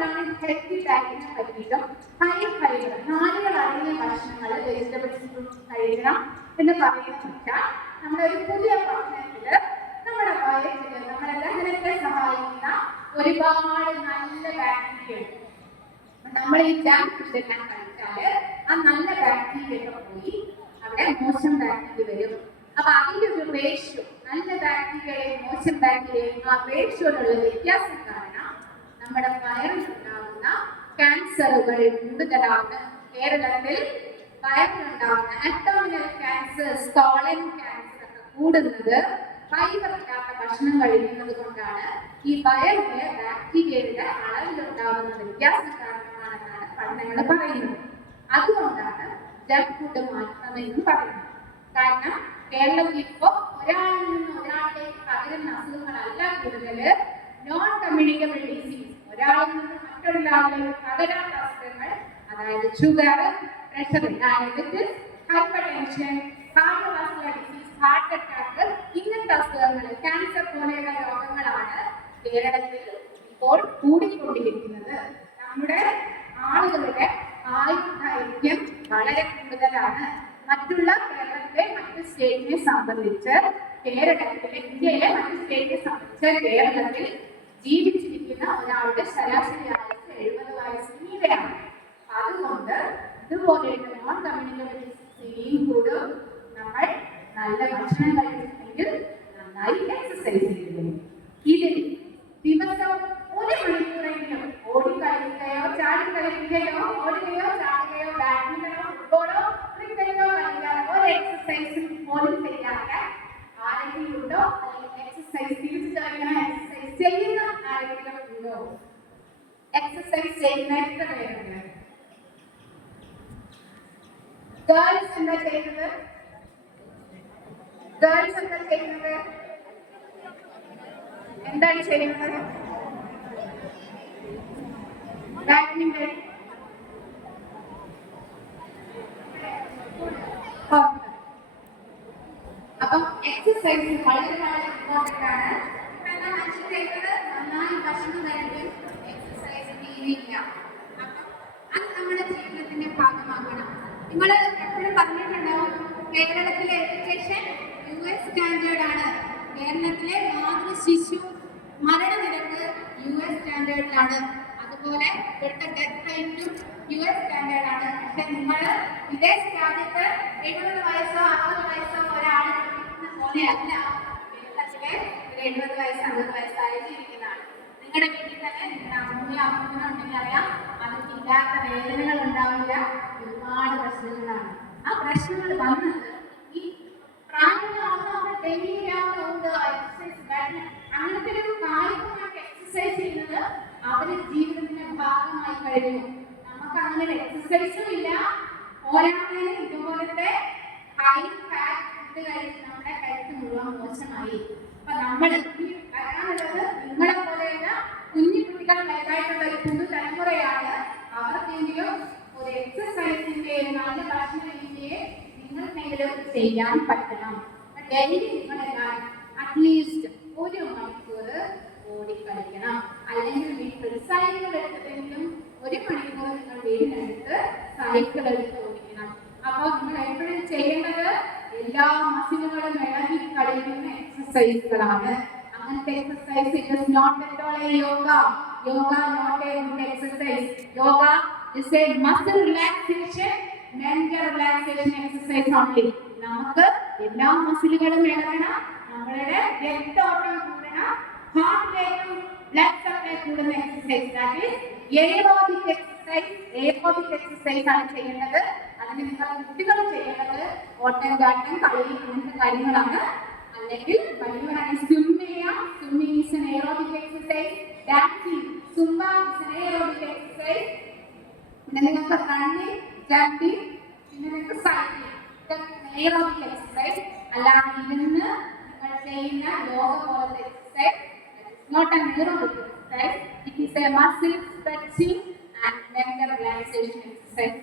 അതുകൊണ്ടാണ് ഹെൽത്തി ഡയറ്റിനെ പറ്റിയിട്ടും high fibre നാരുകൾ അടങ്ങിയ ഭക്ഷണങ്ങൾ വെജിറ്റബിൾസ് ഫ്രൂട്ട്സ് കഴിക്കണം എന്ന് പറയുന്നത് വെച്ചാൽ നമ്മുടെ ഒരു പുതിയ ഭക്ഷണത്തില് നമ്മുടെ വയറ്റില് നമ്മുടെ ദഹനത്തെ സഹായിക്കുന്ന ഒരുപാട് നല്ല ബാക്ടീരിയ ഉണ്ട്. നമ്മൾ ഈ ജങ്ക് ഫുഡ് എല്ലാം കഴിച്ചാല് ആ നല്ല ബാക്ടീരിയ ഒക്കെ പോയി അവിടെ മോശം ബാക്ടീരിയ വരും. അപ്പൊ അതിന്റെ ഒരു റേഷ്യോ, നല്ല ബാക്ടീരിയയും മോശം ബാക്ടീരിയയും ആ റേഷ്യോയിലുള്ള വ്യത്യാസം കാരണം നമ്മുടെ വയറിലുണ്ടാകുന്ന ക്യാൻസറുകൾ കൂടുതലാണ്. കേരളത്തിൽ വയറിലുണ്ടാകുന്ന അബ്ഡോമിനൽ ക്യാൻസർ, കോളൻ ക്യാൻസർ ഒക്കെ കൂടുന്നത് ഫൈബർ ഇല്ലാത്ത ഭക്ഷണം കഴിക്കുന്നത് കൊണ്ടാണ്. ഈ വയറിലെ ബാക്ടീരിയയുടെ അളവിലുണ്ടാകുന്ന വ്യത്യാസം കാരണമാണെന്നാണ് പഠനങ്ങൾ പറയുന്നത്. അതുകൊണ്ടാണ് ജങ്ക് ഫുഡ് മാറ്റണമെന്ന് പറയുന്നത്. കാരണം കേരളത്തിൽ ഇപ്പോൾ ഒരാളിൽ നിന്ന് ഒരാളിലേക്ക് പകരുന്ന അസുഖങ്ങളല്ല കൂടുതല്, നോൺ കമ്മ്യൂണിക്കബിൾ ഡിസീസ്, ഒരാളിൽ നിന്ന് മറ്റൊരാളിലേക്ക് പകരാത്ത അസുഖങ്ങൾ, അതായത് sugar, pressure, diabetes, hyper tension, cardiovascular disease, heart attack, ഇങ്ങനത്തെ അസുഖങ്ങൾ, ക്യാൻസർ പോലെയുള്ള രോഗങ്ങളാണ് കേരളത്തിൽ ഇപ്പോൾ കൂടിക്കൊണ്ടിരിക്കുന്നത്. നമ്മുടെ ആളുകളുടെ ആയുർദൈർഘ്യം വളരെ കൂടുതലാണ്. മറ്റുള്ള കേരളത്തിലെ മറ്റു സ്റ്റേറ്റിനെ സംബന്ധിച്ച്, ഇന്ത്യയിലെ മറ്റു സ്റ്റേറ്റിനെ സംബന്ധിച്ച് കേരളത്തിൽ ജീവിച്ചിരിക്കുന്ന ഒരാളുടെ ശരാശരി ആയുസ് 70 വയസ്സിന് മീതെയാണ്. അതുകൊണ്ട് ഇതുപോലെയുള്ള നോൺ കമ്മ്യൂണിക്കബിൾ ഡിസീസ് കൂടും. നമ്മൾ നല്ല ഭക്ഷണം കഴിച്ചിട്ടുണ്ടെങ്കിൽ, നന്നായി എക്സസൈസ് ചെയ്തിട്ടുണ്ടെങ്കിൽ, ഇതിൽ ദിവസവും 1 മണിക്കൂറെങ്കിലും ഓടി കളിക്കുകയോ ചാടി കളിക്കുകയോ, ഓടുകയോ ചാടുകയോ, ബാഡ്മിന്റണോ ഫുട്ബോളോ ക്രിക്കറ്റോ കളിക്കാതെ ഒരു എക്സസൈസും പോലും ചെയ്യാതെ ആരെങ്കിലും ഉണ്ടോ? അല്ലെങ്കിൽ എക്സസൈസ് എക്സസൈസ് ചെയ്യുന്ന ആരെങ്കിലും ഉണ്ടോ? എക്സസൈസ് ചെയ്യുന്ന എത്ര പേരുണ്ട്? ഗേൾസ് എന്താ ചെയ്യുന്നത്? എന്താണ് ചെയ്യുന്നത്? ബാഡ്മിന്റൺ, അപ്പം എക്സസൈസ് വളരെ വളരെ ഇമ്പോർട്ടൻ്റ് ആണ്. ഇപ്പം എന്താ മനുഷ്യൻ ചെയ്യുന്നത്? നന്നായി ഭക്ഷണം കഴിക്കും, എക്സസൈസ് ചെയ്യുന്നില്ല. അപ്പം അത് നമ്മുടെ ജീവിതത്തിന്റെ ഭാഗമാക്കണം. നിങ്ങൾ എപ്പോഴും പറഞ്ഞിട്ടുണ്ടാവും, കേരളത്തിലെ എഡ്യൂക്കേഷൻ US സ്റ്റാൻഡേർഡ് ആണ്. കേരളത്തിലെ മാതൃശിശു മരണനിരക്ക് US സ്റ്റാൻഡേർഡിലാണ്. അതുപോലെ ഇവിടുത്തെ ഡെത്ത് റേറ്റും US സ്റ്റാൻഡേർഡ് ആണ്. പക്ഷെ നിങ്ങൾ വിദേശ രാജ്യത്ത് 70 വയസ്സോ 60 വയസ്സോ ഒരാൾ ജീവിക്കുന്ന പോലെയല്ല കേരളത്തിലെ 70 വയസ്സ് 60 വയസ്സായി ജീവിക്കുന്നതാണ്. നിങ്ങളുടെ വീട്ടിൽ തന്നെ നിങ്ങളുടെ അമ്മയോ അപ്പനോ ഉണ്ടെങ്കിൽ അറിയാം, അവർക്ക് ഇല്ലാത്ത വേദനകൾ ഉണ്ടാവില്ല, ഒരുപാട് പ്രശ്നങ്ങളാണ്. ആ പ്രശ്നങ്ങൾ വന്നത് ഈ പ്രായമാകുമ്പോൾ ഡെയിലി അങ്ങനത്തെ ഒരു കായികമായിട്ട് എക്സസൈസ് ചെയ്യുന്നത് അവരുടെ ജീവിതത്തിന്റെ ഭാഗമായി കഴിഞ്ഞു. നമുക്ക് അങ്ങനെ ഒരു എക്സസൈസും ഇല്ല, പോരാത്തതിന് ഇതുപോലത്തെ ഹൈ ഫാറ്റ് ഫുഡ് കഴിച്ച് നമ്മുടെ കരുത്ത് മുഴുവൻ മോശമായി. അപ്പൊ നമ്മൾ വരാനുള്ളത് നിങ്ങളെ പോലെയുള്ള കുഞ്ഞു കുട്ടികൾ വലുതായിട്ടുള്ള ഒരു പുതുതലമുറയാണ്. അവർക്കെങ്കിലും ഒരു എക്സസൈസിന്റെ നല്ല ഭക്ഷണ രീതിയെ നിങ്ങൾക്കെങ്കിലും ചെയ്യാൻ പറ്റണം. ഡെയിലി നിങ്ങളെല്ലാം അറ്റ്ലീസ്റ്റ് 1 മണിക്കൂർ ഓടിക്കളിക്കണം. അല്ലെങ്കിൽ വീട്ടിൽ സൈക്കിൾ എടുത്തിട്ടെങ്കിലും 1 മണിക്കൂർ നിങ്ങൾ വീടിനടുത്ത് സൈക്കിൾ എടുത്ത് ഓടിക്കണം. അപ്പോൾ നിങ്ങൾ എപ്പോഴും ചെയ്യേണ്ടത് എല്ലാ മസിലുകളും ഇളകി കളിക്കുന്ന എക്സസൈസുകളാണ്. അങ്ങനത്തെ exercise it is not at all a yoga. Yoga not a good exercise. Yoga is a muscle relaxation, mental relaxation exercise only. നമുക്ക് എല്ലാ മസിലുകളും ഇളകണം, നമ്മളുടെ രക്തോട്ടം കൂടണം, ഹാർട്ടിലേക്കും ബ്ലഡ് സപ്ലൈ കൂടുന്ന exercise, that is aerobic exercise. Aerobic exercise ആണ് ചെയ്യേണ്ടത്. അതിന് നിങ്ങൾ കുട്ടികൾ ചെയ്യേണ്ടത് ഓട്ടം ചാട്ടം കളി അങ്ങനത്തെ കാര്യങ്ങളാണ്. അല്ലെങ്കിൽ വലിയവരാണെങ്കിൽ സ്വിം ചെയ്യാം. Swimming is N aerobic exercise. Dancing, Zumba is N aerobic exercise. പിന്നെ നിങ്ങൾക്ക് റണ്ണിങ്, ജമ്പിങ്, പിന്നെ നിങ്ങൾക്ക് സൈക്ലിംഗ്, ഇതൊക്കെ എയറോബിക് എക്സസൈസ്. അല്ലാതെ ഇരുന്ന് നിങ്ങൾ ചെയ്യുന്ന യോഗ പോലത്തെ exercise not an aerobic exercise. It is a muscle stretching and mental relaxation exercise.